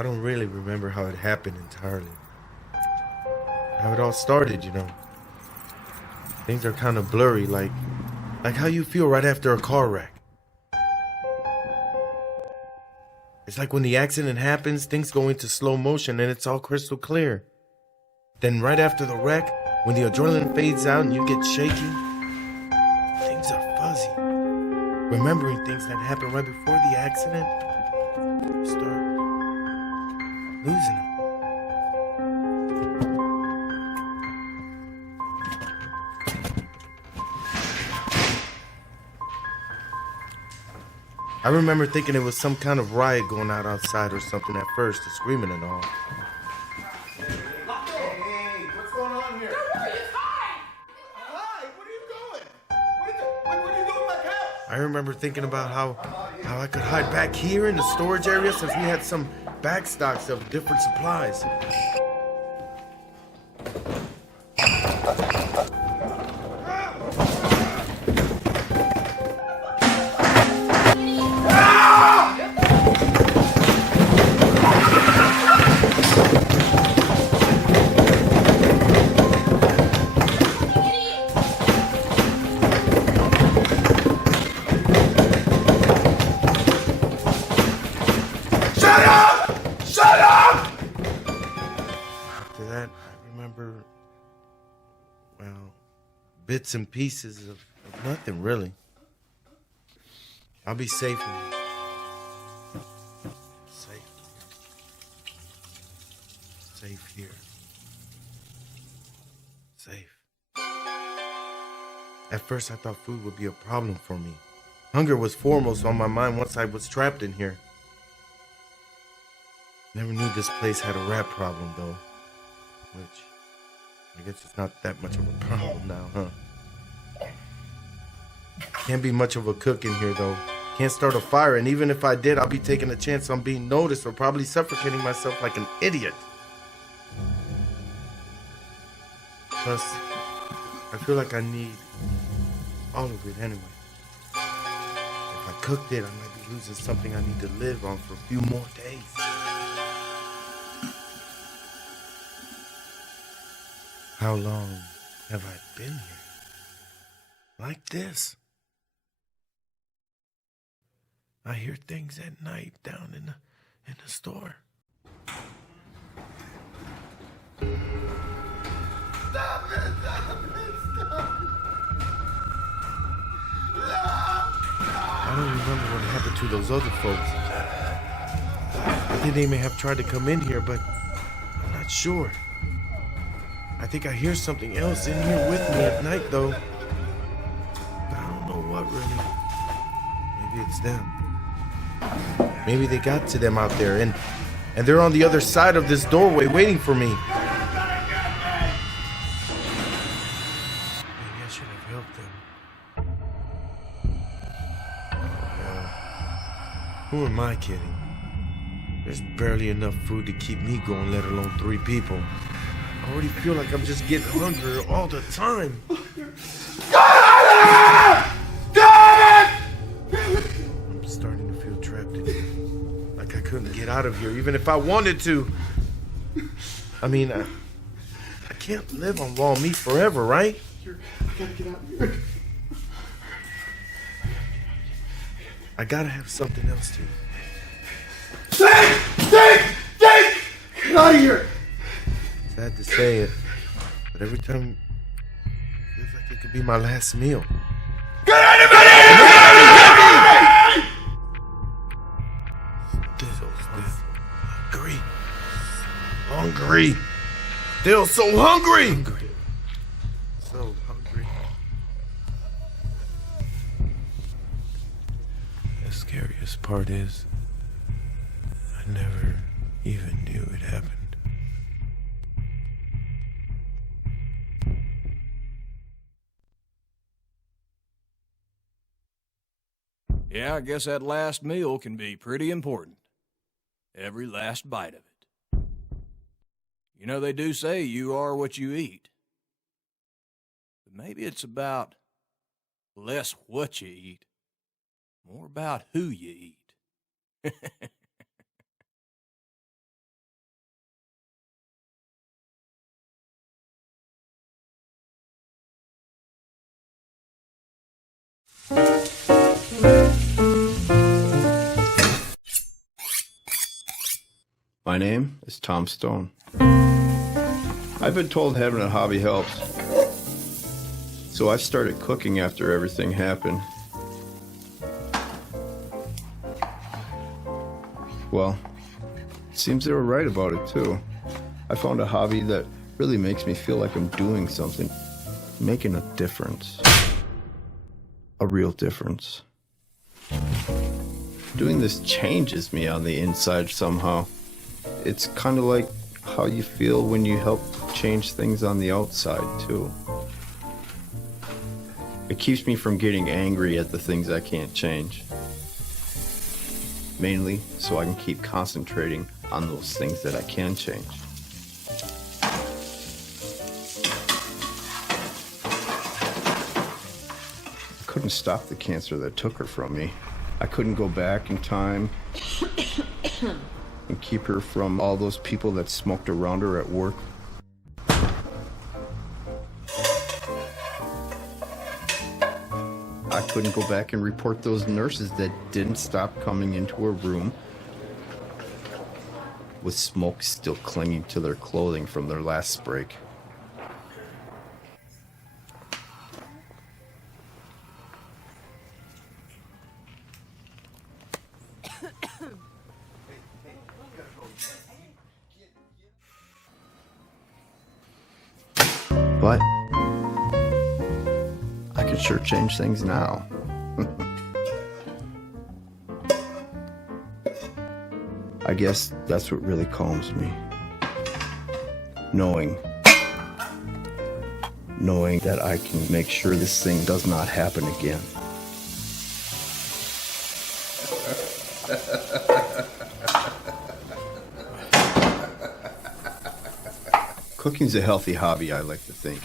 I don't really remember how it happened entirely. How it all started, you know. Things are kind of blurry, like how you feel right after a car wreck. It's like when the accident happens, things go into slow motion and it's all crystal clear. Then right after the wreck, when the adrenaline fades out and you get shaky, things are fuzzy. Remembering things that happened right before the accident, you start losing them. I remember thinking it was some kind of riot going on outside or something at first, the screaming and all. Hey, what's going on here? Don't worry, it's fine. Hi, what are you doing? What are you doing back house? I remember thinking about how I could hide back here in the storage area since we had some back stocks of different supplies. Shut up! After that, I remember, well, bits and pieces of nothing, really. I'll be safe here. Safe. Safe here. Safe. At first, I thought food would be a problem for me. Hunger was foremost on my mind once I was trapped in here. Never knew this place had a rat problem, though. Which, I guess it's not that much of a problem now, huh? Can't be much of a cook in here, though. Can't start a fire, and even if I did, I'll be taking a chance on being noticed or probably suffocating myself like an idiot. Plus, I feel like I need all of it anyway. If I cooked it, I might be losing something I need to live on for a few more days. How long have I been here? Like this? I hear things at night down in the store. Stop it! I don't remember what happened to those other folks. I think they may have tried to come in here, but I'm not sure. I think I hear something else in here with me at night, though. But I don't know what, really. Maybe it's them. Maybe they got to them out there, and they're on the other side of this doorway waiting for me. Maybe I should have helped them. Who am I kidding? There's barely enough food to keep me going, let alone 3 people. I already feel like I'm just getting hungrier all the time. I'm starting to feel trapped in here. Like I couldn't get out of here, even if I wanted to. I mean, I can't live on raw meat forever, right? I gotta get out of here. I gotta have something else to eat. Think! Get out of here! Sad to say it, but every time it feels like it could be my last meal. Get anybody in here! Still hungry. Still so hungry. So hungry. The scariest part is, I never even knew it happened. Yeah, I guess that last meal can be pretty important. Every last bite of it. You know, they do say you are what you eat. But maybe it's about less what you eat, more about who you eat. My name is Tom Stone. I've been told having a hobby helps. So I started cooking after everything happened. Well, it seems they were right about it too. I found a hobby that really makes me feel like I'm doing something, making a difference. A real difference. Doing this changes me on the inside somehow. It's kind of like how you feel when you help change things on the outside, too. It keeps me from getting angry at the things I can't change. Mainly so I can keep concentrating on those things that I can change. I couldn't stop the cancer that took her from me. I couldn't go back in time and keep her from all those people that smoked around her at work. I couldn't go back and report those nurses that didn't stop coming into her room with smoke still clinging to their clothing from their last break. But I could sure change things now. I guess that's what really calms me. Knowing that I can make sure this thing does not happen again. Cooking's a healthy hobby, I like to think.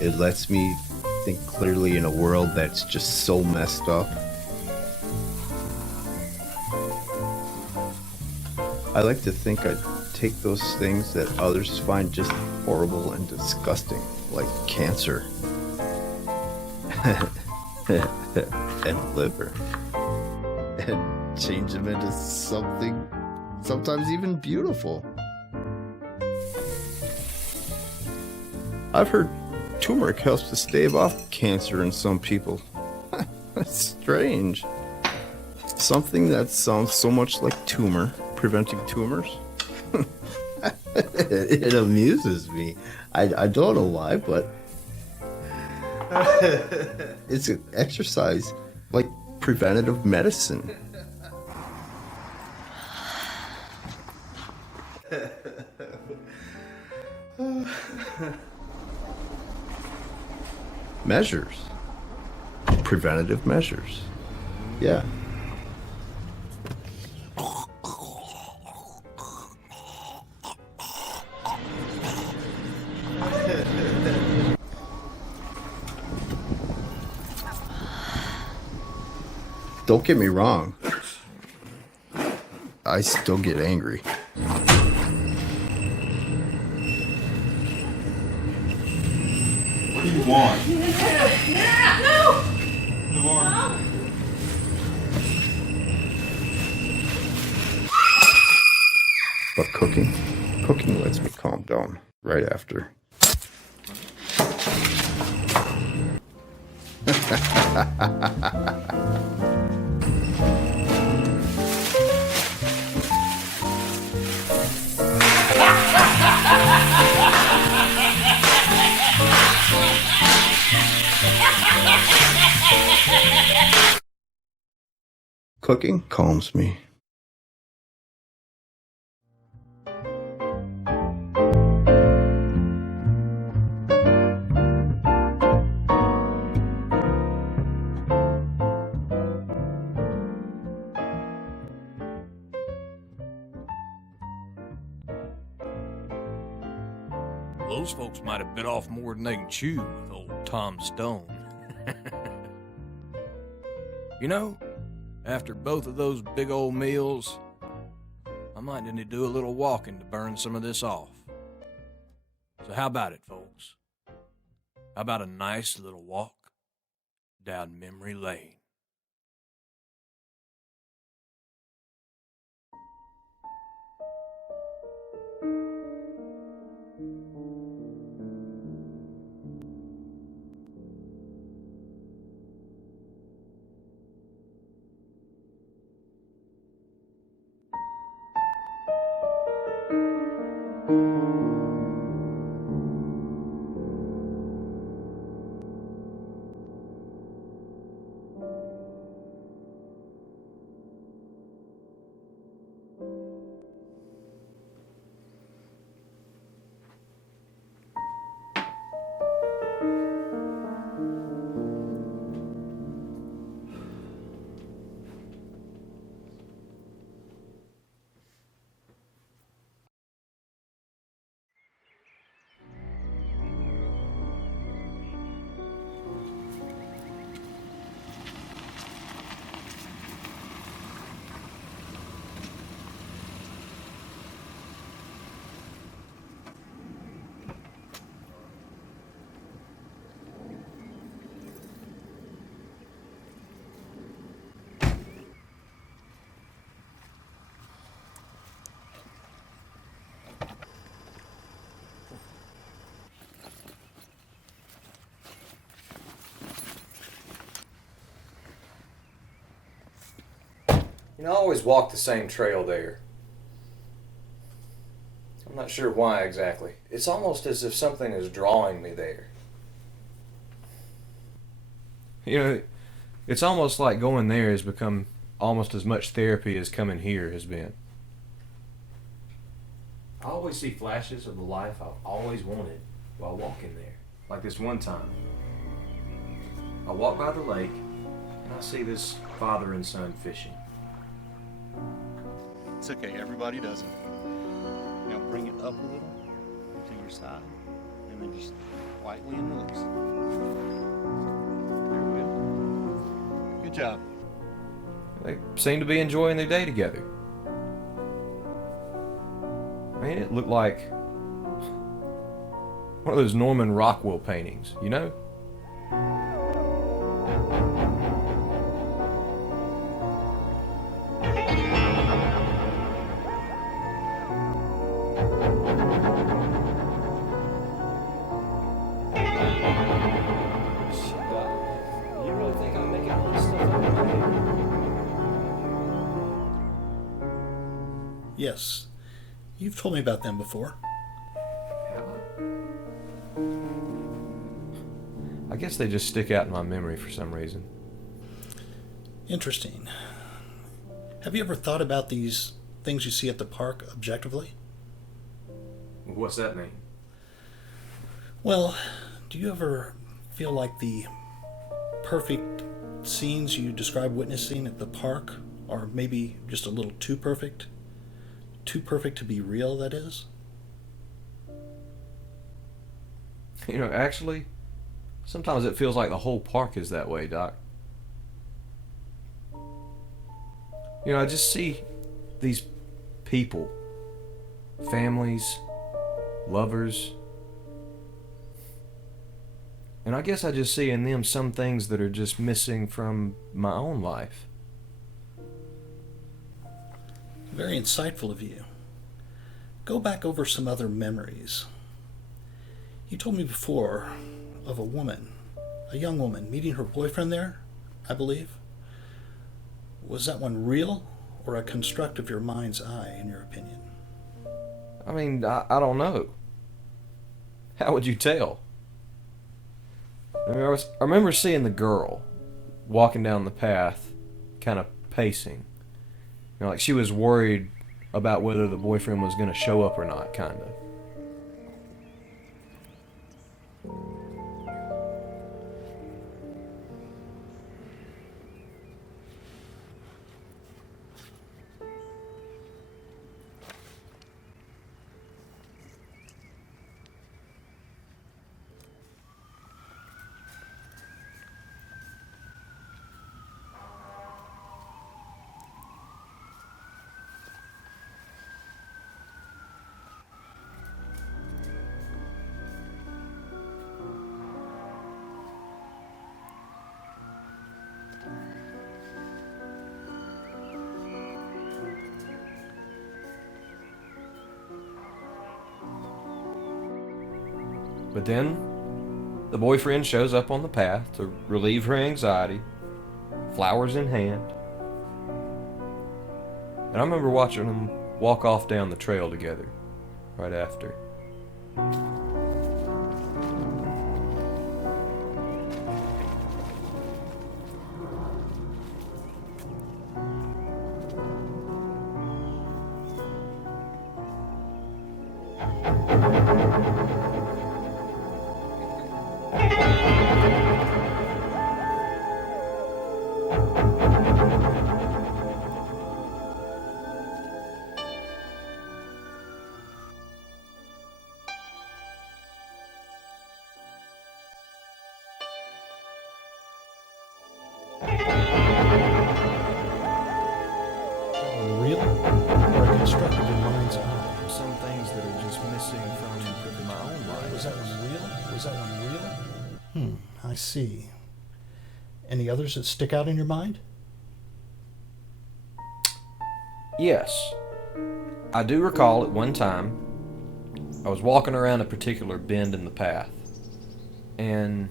It lets me think clearly in a world that's just so messed up. I like to think I'd take those things that others find just horrible and disgusting, like cancer and liver, and change them into something sometimes even beautiful. I've heard turmeric helps to stave off cancer in some people. That's strange. Something that sounds so much like tumor, preventing tumors. It amuses me. I don't know why, but it's an exercise like preventative medicine. Measures. Preventative measures. Yeah. Don't get me wrong. I still get angry. What do you want? No! Come on. But cooking lets me calm down right after. Cooking calms me. Those folks might have bit off more than they can chew with old Tom Stone. You know, after both of those big old meals, I might need to do a little walking to burn some of this off. So how about it, folks? How about a nice little walk down memory lane. You know, I always walk the same trail there. I'm not sure why exactly. It's almost as if something is drawing me there. You know, it's almost like going there has become almost as much therapy as coming here has been. I always see flashes of the life I've always wanted while walking there. Like this one time. I walk by the lake and I see this father and son fishing. It's okay, everybody does it. Now bring it up a little to your side, and then just lightly and release. Very good. Good job. They seem to be enjoying their day together. I mean, it looked like one of those Norman Rockwell paintings, you know? You really think I'm making all this stuff up in my head? Yes, you've told me about them before. Have I guess they just stick out in my memory for some reason. Interesting. Have you ever thought about these things you see at the park objectively? What's that mean? Well, do you ever feel like the perfect scenes you describe witnessing at the park are maybe just a little too perfect? Too perfect to be real, that is? You know, actually, sometimes it feels like the whole park is that way, Doc. You know, I just see these people, families, lovers, and I guess I just see in them some things that are just missing from my own life. Very insightful of you. Go back over some other memories. You told me before of a woman, a young woman, meeting her boyfriend there, I believe. Was that one real or a construct of your mind's eye, in your opinion? I mean, I don't know. How would you tell? I remember seeing the girl walking down the path, kind of pacing. You know, like she was worried about whether the boyfriend was going to show up or not, kind of. But then the boyfriend shows up on the path to relieve her anxiety, flowers in hand. And I remember watching them walk off down the trail together right after. Real or constructed in mind's eye? Some things that are just missing from my own life. Was that one real? Was that one real? I see. Any others that stick out in your mind? Yes. I do recall at one time I was walking around a particular bend in the path, and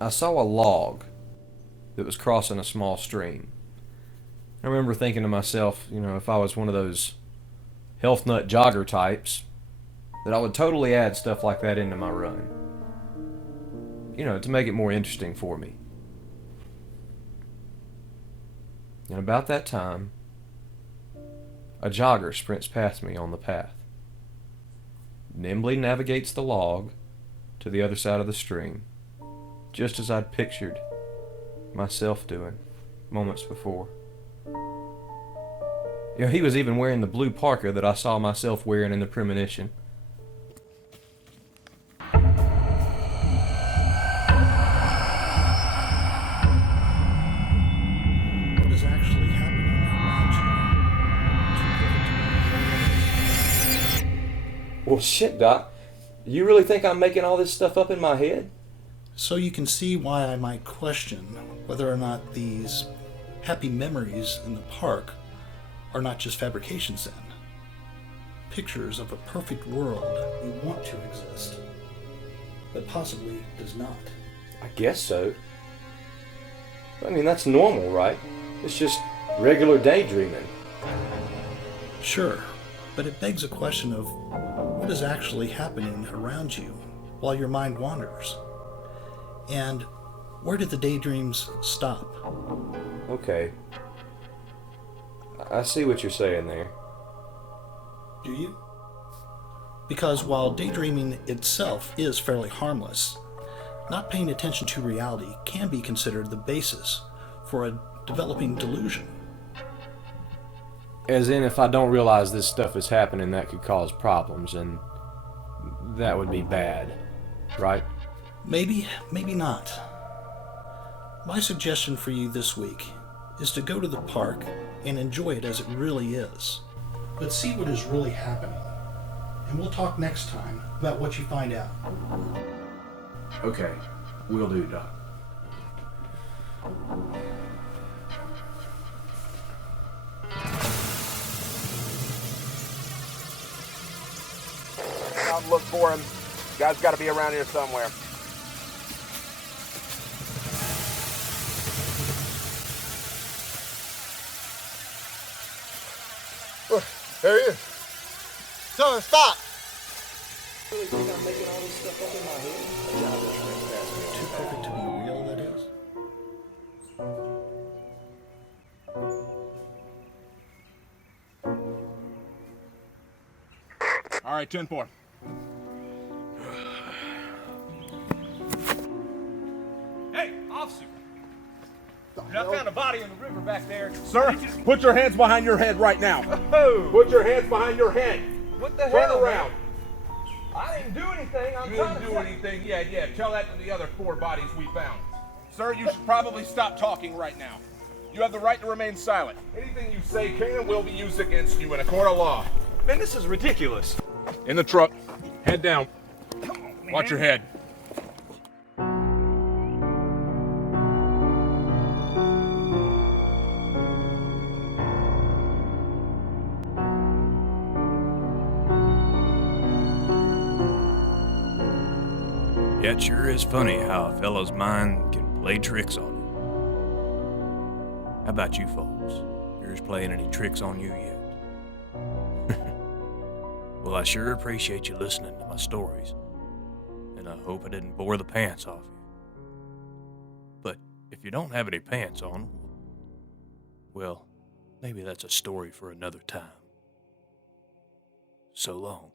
I saw a log that was crossing a small stream. I remember thinking to myself, if I was one of those health nut jogger types, that I would totally add stuff like that into my run. To make it more interesting for me. And about that time, a jogger sprints past me on the path, nimbly navigates the log to the other side of the stream, just as I'd pictured myself doing moments before. He was even wearing the blue parka that I saw myself wearing in the premonition. What is actually happening around you? Well, shit, Doc. You really think I'm making all this stuff up in my head? So you can see why I might question whether or not these happy memories in the park are not just fabrications then. Pictures of a perfect world you want to exist, but possibly does not. I guess so. I mean, that's normal, right? It's just regular daydreaming. Sure, but it begs a question of what is actually happening around you while your mind wanders? And where did the daydreams stop? Okay. I see what you're saying there. Do you? Because while daydreaming itself is fairly harmless, not paying attention to reality can be considered the basis for a developing delusion. As in, if I don't realize this stuff is happening, that could cause problems, and that would be bad, right? Maybe, maybe not. My suggestion for you this week is to go to the park and enjoy it as it really is. But see what is really happening. And we'll talk next time about what you find out. Okay, will do, Doc. Out and look for him. Guy's got to be around here somewhere. There he is. Tell him stop. Really think I'm making all this stuff up in my head? A jogger sprints past me on Too the path. perfect to be real, that is. All right, 10-4. Hey, officer! I found a body in the river back there. Sir, put your hands behind your head right now. Oh, Put your hands behind your head. what the Turn hell? around. I didn't do anything. I'm You trying didn't to do anything. Yeah. Tell that to the other 4 bodies we found. Sir, you should probably stop talking right now. You have the right to remain silent. Anything you say can and will be used against you in a court of law. Man, this is ridiculous. In the truck. Head down. Watch your head. Yeah, it sure is funny how a fellow's mind can play tricks on you. How about you folks? Yours playing any tricks on you yet? Well, I sure appreciate you listening to my stories, and I hope I didn't bore the pants off you. But if you don't have any pants on, well, maybe that's a story for another time. So long.